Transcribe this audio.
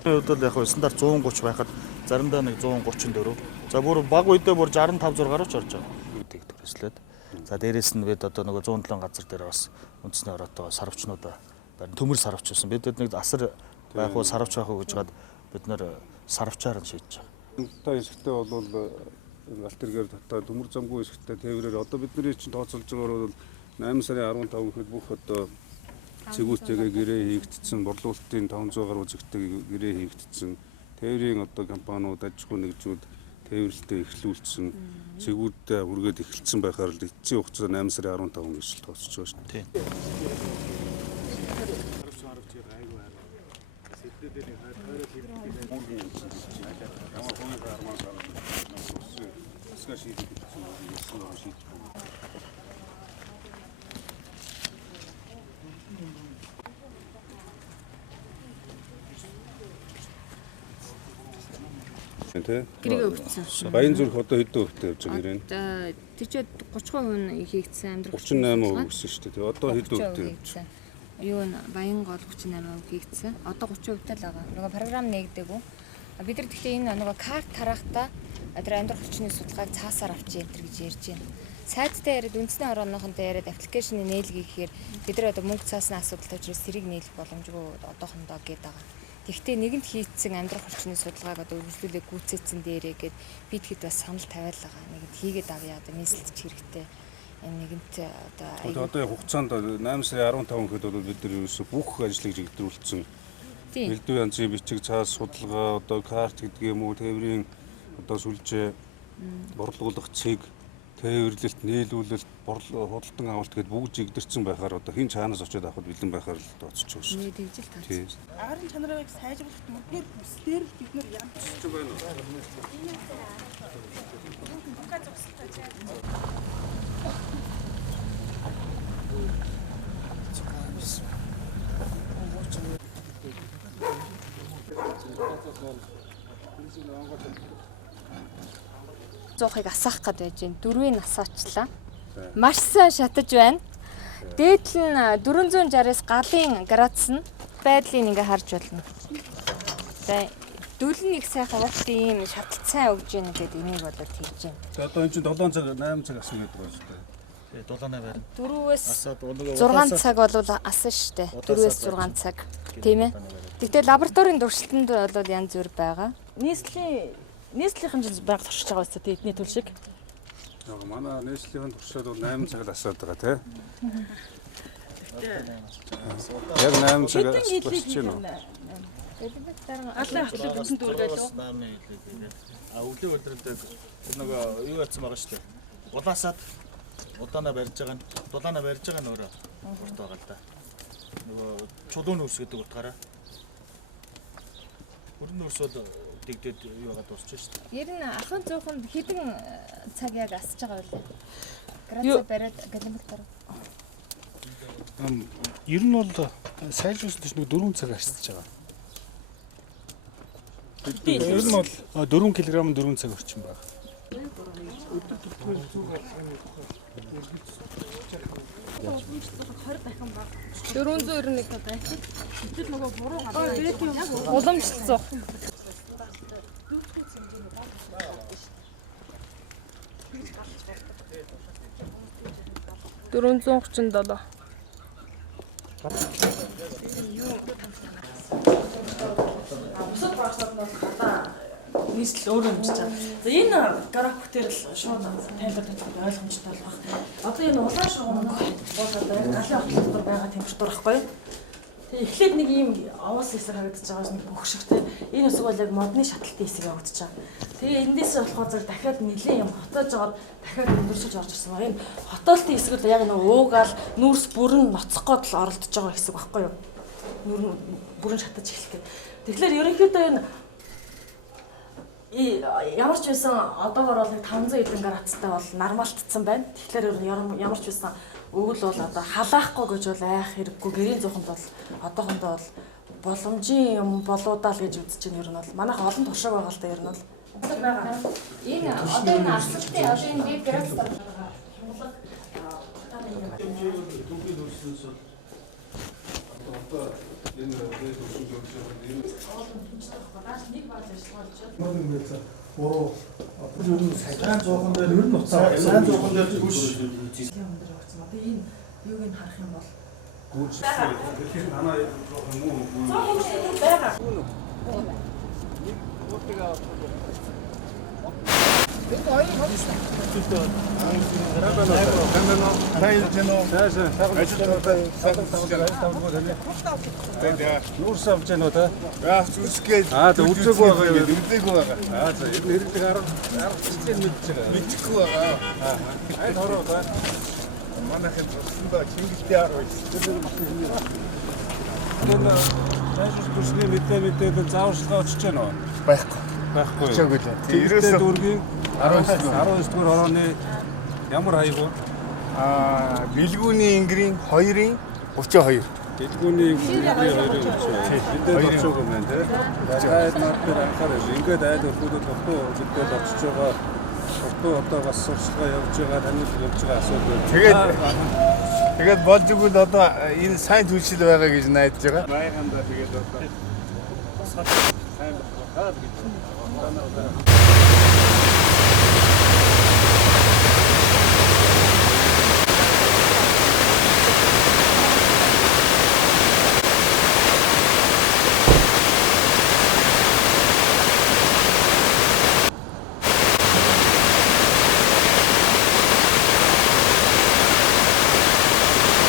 Өдөрт яг стандарт 130 байхад заримдаа нэг 134. За бүр баг үедээ бүр 65 6-аар ч орж байгаа. Гэдгийг төрөслөөд. За дээрэс нь бид одоо нөгөө 107 газар дээр бас үндэсний ороотоо сарвчнуудаа барин төмөр сарвч байсан. Бид нэг асар байх уу сарвч байх уу гэж гад бид нэр сарвчаар нь шийдэж байгаа. Одоо хэсэгтээ бол алт эргээр татаа төмөр замгүй хэсэгтээ тээврээр одоо бидний чинь тооцоолж байгаагаар бол 8 сарын 15 гэхэд бүх одоо цэгүүртэйгээ гэрээ хийгдсэн, борлуулалтын 500 гаруй зэгтэй гэрээ хийгдсэн, тээврийн одоо компаниуд, аж ахуй нэгжүүд тээвэрлэлтэд эхлүүлсэн, цэгүүртээ хүргээд эхэлсэн байхаар л эцсийн хугацаа 8 сарын 15 гэж тооцож байгаа шүү дээ. Гэрээ өвчсөн. Баян зүрх одоо хэдэн хөвтэй явж байгаа гэрээ нь? Тэр чинь 30% хийгдсэн амьдрал 38% өгсөн шүү дээ. Одоо хэдэн хөвтэй хийгдсэн. Юу н Баян гол 38% хийгдсэн. Одоо 30% л байгаа. Нөгөө програм нэгдэггүй. Бид нар гэхдээ энэ нөгөө карт тараахтаа тэр амьдрал орчны судалгааг цаасаар авчи энэ гэж ярьж байна. Сайттай яриад үндэсний орооныхонтой яриад аппликейшны нээлгээ гэхээр бид нар одоо мөнгө цаасны асуудалтай учраас тэрийг нээх боломжгүй одоохондоо гээд байгаа. Тэгвэл нэгэнт хийцэн амьдрах орчны судалгааг одоо үргэлжлүүлээ гүйцэтсэн дээрээ гэд бид хэд бас санал тавиал байгаа. Нэгэнт хийгээд авъя одоо нийслэлч хэрэгтэй. Энэ нэгэнт одоо хугацаанд 8 сарын 15 гэхэд бол бид нар ерөөсө бүх ажлыг жигдрүүлсэн. Элдв янзын бичиг цаас судалгаа одоо карт гэдэг юм уу тээврийн одоо сүлжээ борлуулах цэг тээвэрлэлт нийлүүлэлт худалдан авалт гэдээ бүгд жигдэрсэн байхаар одоо хин чаанаас очиод авахд бэлэн байхаар л тооцож байгаа шүү. Тэгжил тооцож. Агарын чанарыг сайжруулах мөнгөөр бүсдээр бид нэр ямарч байна. Зуухыг асаах гээд байж байна. Дөрвийн асаачлаа. Маш сайн шатаж байна. Дээдл нь 460-аас галын градус нь байдлыг ингээ харж байна. За дөлн нэг сайхан уутын ийм шаталт сайн өгж яана гэдэг энийг болоод хийж байна. Одоо энэ чинь 7 цаг 8 цаг асан гэдэг байна шүү дээ. Тэгээ дулаанаа барина. 4-ээс 6 цаг бол асан шүү дээ. 4-ээс 6 цаг. Тийм ээ. Тэгвэл лабораторийн туршилтанд бол янз бүр байгаа. нийслэлийн хэмжээнд байгаль туршиж байгаа үстэй эдний төл шиг. Манай нийслэлийн туршилт бол 8 цаг л асаад байгаа тийм. Яг 8 цаг туршиж байна. Алын хатлыг бүтэн дүүргээл үү? Өглөө өдрөндөө нөгөө юу яцсан байгаа шүү дээ. Улаасаад удаанаа барьж байгаа нь дулаанаа барьж байгаа нь өөрөө урт байгаа л да. Нөгөө чулуун үс гэдэг утгаараа. Өрн үс бол дэгдээд юу яагаад дуусчих шүү дээ. Ер нь ахын зууханд хэдэн цаг яг асж байгаа вэ? Градус бариад галимтар. Ер нь бол сайжруулсан чинь 4 цаг асж байгаа. Ер нь бол 4 кг 4 цаг орчим байна. 491 таа. Тэр нөгөө буруу гадаа. Уламжлалцсан. $437. Нийслэл өөрөө хэмжиж байгаа. За энэ график дээр л шууд тайлбарлах ойлгомжтой болох. Одоо энэ улаан шугам бол одоо галын хотлолтор байгаа температур байхгүй юу? Тэгээ эхлээд нэг ийм овоос хэсэг харагдаж байгаа нэг бүх шиг те. Энэ хэсэг бол яг модны шаталтын хэсэг явагдаж байгаа. Тэгээ эндээс болохоор зэрэг дахиад нэлээд юм хотоож аваад дахиад өндөршиж орж ирсэн ба. Энэ хотоолтын хэсэг л яг нэг уугаал нүүрс бүрэн ноцох гээд л оролдож байгаа хэсэг байхгүй юу? Нүүр бүрэн шатаж эхлэх гээд. Тэгэхээр ерөнхийдөө энэ ямар ч байсан одоогоор бол 500 эдэн градустай бол нормалтцсан байна. Тэгэхээр ямар ч байсан өвөл бол одоо халаахгүй гэж бол айх хэрэггүй. Гэрийн зууханд бол одоохондоо бол боломжийн юм болоодаа л гэж үзэж байна. Ер нь бол манайх олон туршиг байгаа л да ер нь бол. Энэ одоо энэ арслалтын одоо энэ веб график одоо энэ дээд түвшинд явж байгаа энэ Дааш нэг бааз ажиллаж байгаа. Мөн ингэж буруу одоо ер нь сайн зуухан дээр ер нь уцаа сайн зуухан дээр түш Өндөр явагдсан. Одоо энэ юуг нь харах юм бол гүйж тэгэхээр манай муу байгаа. нуурс авч яана уу та? Зүсгээд үзээгүй байгаа юм. үзээгүй байгаа. За энэ хэрэглэг арга хэвчээ мэдж байгаа. Мэдхгүй байгаа. Ай хороо та. Манайхын цусндаа Чингистэй арга байсан. Энэ цаашаа төсний мэдээлэл зааварчилгаа очиж байна уу? Байхгүй. Байхгүй. Очоогүй л. Тэрээс дүүргийн 19 19 дугаар хорооны ямар хаяг вэ? Билгүүний ингрийн 2-ын 32. Дэлгүүний хоёрыг эндээ очиж байгаа юм байна тий. Дахиад нар дээр анхаарал. Ингээд айл өрхөдөд дутуу үлдээд очиж байгаа. Дутуу одоо бас сурчлагаа явж байгаа, танил явж байгаа асуудал. Тэгээд болж игэл одоо энэ сайн түлшил байгаа гэж найдаж байгаа. Майхандаа тэгээд одоо сайн байна.